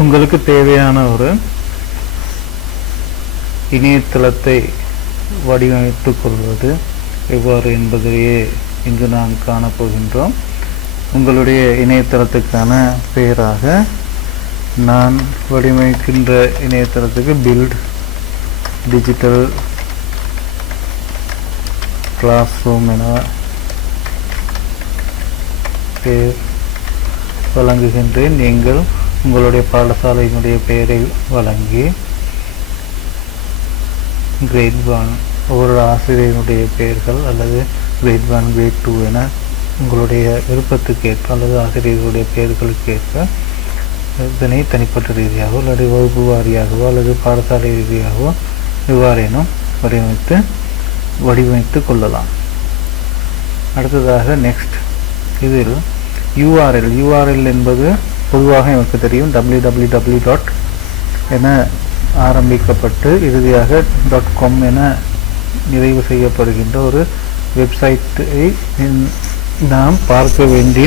உங்களுக்கு தேவையான ஒரு இணையதளத்தை வடிவமைத்துக் கொள்வது எவ்வாறு என்பதையே இங்கு நாம் காணப்போகின்றோம். உங்களுடைய இணையதளத்துக்கான பெயராக நான் வடிவமைக்கின்ற இணையதளத்துக்கு பில்ட் டிஜிட்டல் கிளாஸ் ரூம் என பெயர் வழங்குகின்றேன். நீங்கள் உங்களுடைய பாடசாலையினுடைய பெயரை வழங்கி கிரேட் 1 ஒவ்வொரு ஆசிரியருடைய பெயர்கள் அல்லது கிரேட் 1 கிரேட் 2 என உங்களுடைய விருப்பத்துக்கேற்ப அல்லது ஆசிரியர்களுடைய பெயர்களுக்கு ஏற்ப இதனை தனிப்பட்ட ரீதியாகவோ அல்லது வகுப்பு வாரியாகவோ அல்லது பாடசாலை ரீதியாகவோ இவ்வாறேனும் வடிவமைத்து கொள்ளலாம். அடுத்ததாக நெக்ஸ்ட் இதில் யூஆர்எல் என்பது பொதுவாக எனக்கு தெரியும் www. என ஆரம்பிக்கப்பட்டு இறுதியாக .com என நிறைவு செய்யப்படுகின்ற ஒரு வெப்சைட்டை நாம் பார்க்க வேண்டிய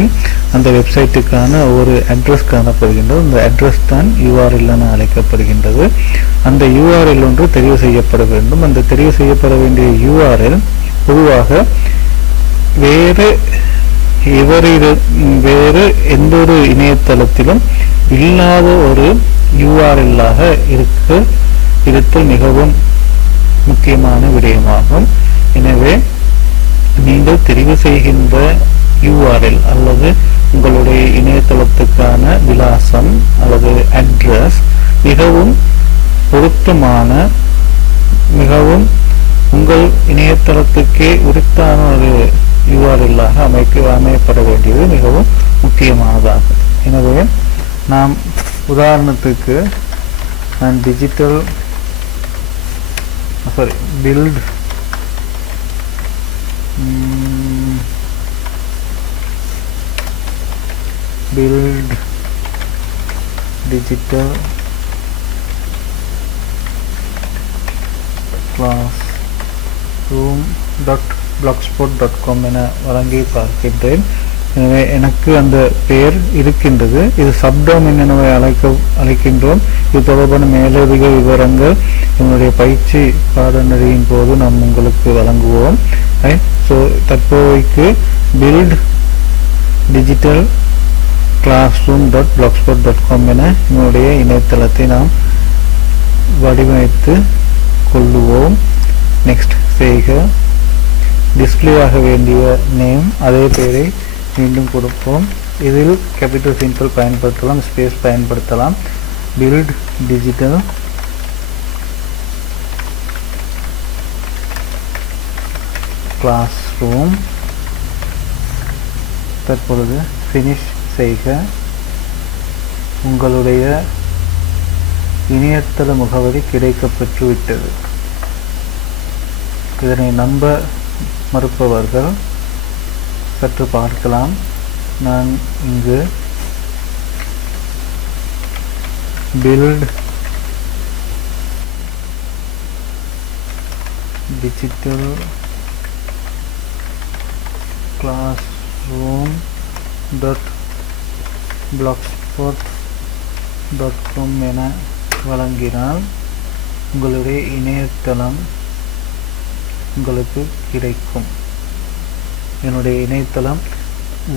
அந்த வெப்சைட்டுக்கான ஒரு அட்ரஸ் காணப்படுகின்றது. அந்த அட்ரஸ் தான் யூஆர்எல் என அழைக்கப்படுகின்றது. அந்த யூஆர்எல் ஒன்று தெரிவு செய்யப்பட வேண்டும். அந்த தெரிவு செய்யப்பட வேண்டிய யூஆர்எல் பொதுவாக வேறு எந்த ஒரு இணையதளத்திலும் இல்லாத ஒரு யூஆர்எல்லாக இருத்தல் மிகவும் முக்கியமான விடயமாகும். எனவே நீங்கள் தெரிவு செய்கின்ற யூஆர்எல் அல்லது உங்களுடைய இணையதளத்துக்கான விலாசம் அல்லது அட்ரஸ் மிகவும் பொருத்தமான, மிகவும் உங்கள் இணையதளத்துக்கே உரித்தான ஒரு யூஆர்எல்லாக அமையப்பட வேண்டியது மிகவும் முக்கியமானதாகும். எனவே நாம் உதாரணத்துக்கு நான் build digital class room .blogspot.com என வழங்கி பார்க்கின்றேன். எனவே எனக்கு அந்த பெயர் இருக்கின்றது. இது சப்டொமைன் என அழைக்கின்றோம். இது தொடர்பான மேலதிக விவரங்கள் என்னுடைய பயிற்சி பாடநெறியின் போது நாம் உங்களுக்கு வழங்குவோம். ஸோ தற்போதைக்கு build digital class room .blogspot.com என என்னுடைய இணையதளத்தை நாம் வடிவமைத்து கொள்ளுவோம். நெக்ஸ்ட் செய்க. டிஸ்பிளே ஆக வேண்டிய நேம் அதே பெயரை மீண்டும் கொடுப்போம். இதில் கேபிட்டல் சிம்பிள் பயன்படுத்தலாம், ஸ்பேஸ் பயன்படுத்தலாம். Build digital classroom. தற்பொழுது ஃபினிஷ் செய்க. உங்களுடைய இணையதள முகவரி கிடைக்கப்பெற்றுவிட்டது. இதனை நம்ப மறுப்பவர்கள் சற்று பார்க்கலாம். நான் இங்கு build digital class room .blogspot.com என வழங்கினால் உங்களுடைய இணையதளம் உங்களுக்கு கிடைக்கும். என்னுடைய இணையதளம்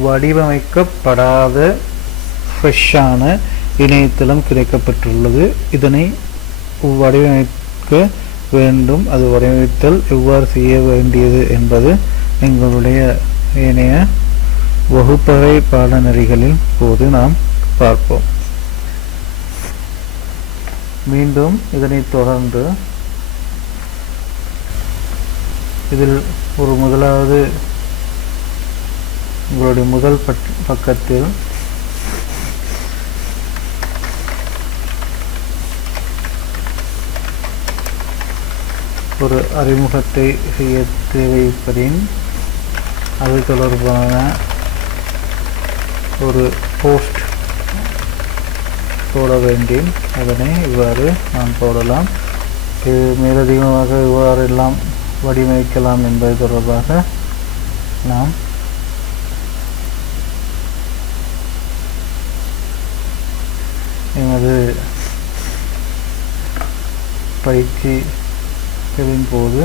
வடிவமைக்கப்படாத ஃப்ரெஷ்ஷான இணையதளம் கிடைக்கப்பட்டுள்ளது. இதனை வடிவமைக்க வேண்டும். அது வடிவமைத்தல் எவ்வாறு செய்ய வேண்டியது என்பது எங்களுடைய இணைய வகுப்பறை பாடநெறிகளின் போது நாம் பார்ப்போம். மீண்டும் இதனை தொடர்ந்து இதில் ஒரு முதலாவது உங்களுடைய முதல் பக்கத்தில் ஒரு அறிமுகத்தை செய்ய தேவைப்படின் அது தொடர்பான ஒரு போஸ்ட் போட வேண்டும். அதனை இவ்வாறு நாம் போடலாம். இது மேலதிகமாக இவ்வாறெல்லாம் வடிவமைக்கலாம் என்பது தொடர்பாக நாம் எமது பயிற்சிகளின் போது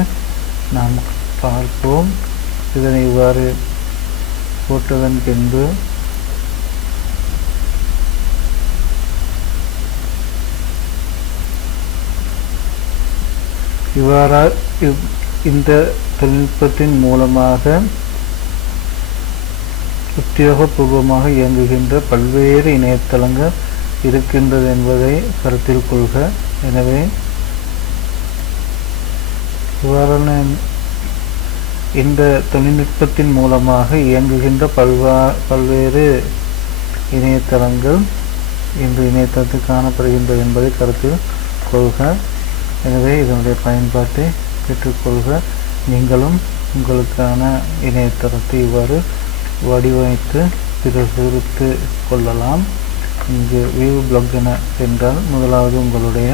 நாம் பார்ப்போம். இதனை இவ்வாறு போட்டதன் பின்பு இந்த தொழில்நுட்பத்தின் மூலமாக உத்தியோகபூர்வமாக இயங்குகின்ற பல்வேறு இணையதளங்கள் இருக்கின்றது என்பதை கருத்தில் கொள்க. எனவே இவ்வாறான இந்த தொழில்நுட்பத்தின் மூலமாக இயங்குகின்ற பல்வேறு இணையதளங்கள் இன்று இணையதளத்தில் காணப்படுகின்றது என்பதை கருத்தில் கொள்க. எனவே இதனுடைய பயன்பாட்டை பெற்றுக்கொள்க. நீங்களும் உங்களுக்கான இணையதளத்தை இவ்வாறு வடிவமைத்து பிரசுரித்து கொள்ளலாம். இங்கு வியூ பிளாக் என சென்றால் முதலாவது உங்களுடைய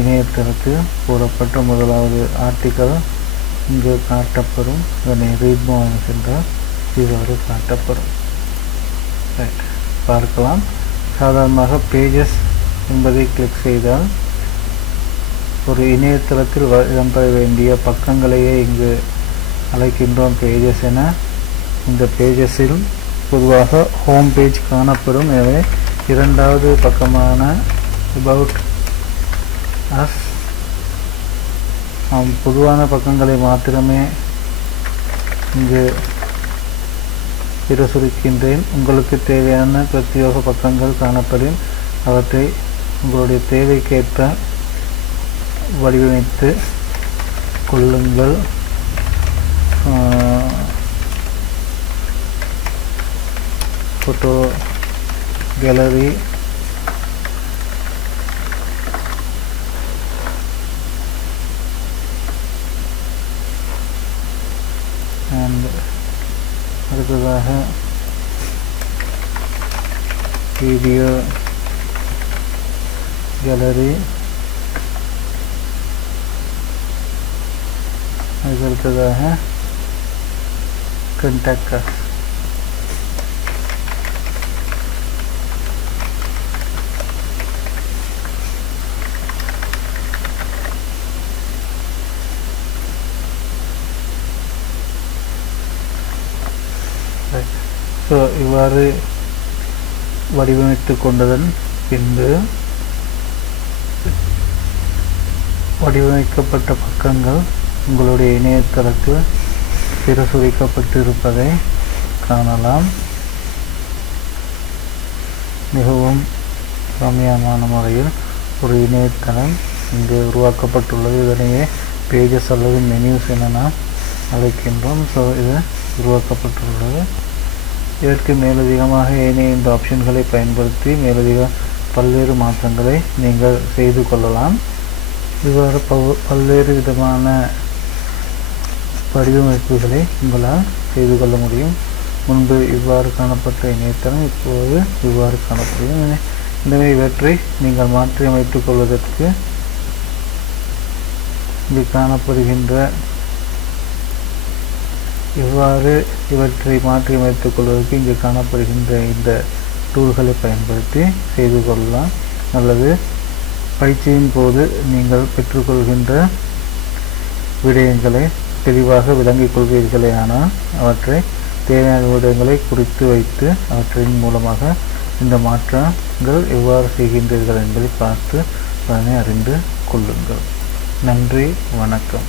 இணையதளத்தில் போடப்பட்ட முதலாவது ஆர்டிக்கல் இங்கு காட்டப்படும். இதனை ரீட் மோட் சென்றால் இவ்வாறு காட்டப்படும். பார்க்கலாம். சாதாரணமாக பேஜஸ் என்பதை கிளிக் செய்தால் ஒரு இணையதளத்தில் இடம்பெற வேண்டிய பக்கங்களையே இங்கு அழைக்கின்றோம் பேஜஸ் என. இந்த பேஜஸில் பொதுவாக ஹோம் பேஜ் காணப்படும். எனவே இரண்டாவது பக்கமான அபவுட் அஸ் நாம் பொதுவான பக்கங்களை மாத்திரமே இங்கு பிரசுரிக்கின்றேன். உங்களுக்கு தேவையான பிரத்யேக பக்கங்கள் காணப்படும். அவற்றை உங்களுடைய தேவைக்கேற்ப வடிவமைத்து கொள்ளுங்கள். ஃபோட்டோ கேலரி, அண்ட் அடுத்ததாக வீடியோ கேலரி, அடுத்ததாக கான்டாக்ட் அஸ். ஸோ இவ்வாறு வடிவமைத்து கொண்டதன் பின்பு வடிவமைக்கப்பட்ட பக்கங்கள் உங்களுடைய இணையதளத்தில் பிரசுரிக்கப்பட்டிருப்பதை காணலாம். மிகவும் ரம்மியமான முறையில் ஒரு இணையதளம் இங்கு உருவாக்கப்பட்டுள்ளது. இதனையே பேஜஸ் அல்லது மெனியூஸ் என நாம் அழைக்கின்றோம். ஸோ இது உருவாக்கப்பட்டுள்ளது. இதற்கு மேலதிகமாக ஏனைய இந்த ஆப்ஷன்களை பயன்படுத்தி மேலதிக பல்வேறு மாற்றங்களை நீங்கள் செய்து கொள்ளலாம். இவ்வாறு பல்வேறு விதமான வடிவமைப்புகளை உங்களால் செய்து கொள்ள முடியும். முன்பு இவ்வாறு காணப்பட்ட இணையதளம் இப்போது இவ்வாறு காணப்படும். எனவே இவற்றை நீங்கள் மாற்றி அமைத்துக் கொள்வதற்கு இங்கு காணப்படுகின்ற இவ்வாறு இவற்றை மாற்றி அமைத்துக் கொள்வதற்கு இங்கு காணப்படுகின்ற இந்த டூல்களை பயன்படுத்தி செய்து கொள்ளலாம். அல்லது பயிற்சியின் போது நீங்கள் பெற்றுக்கொள்கின்ற விடயங்களை தெளிவாக விளங்கிக் கொள்வீர்களே. ஆனால் அவற்றை தேவையான விடயங்களை குறித்து வைத்து அவற்றின் மூலமாக இந்த மாற்றங்கள் எவ்வாறு செய்கின்றீர்கள் என்பதை பார்த்து அதனை அறிந்து கொள்ளுங்கள். நன்றி, வணக்கம்.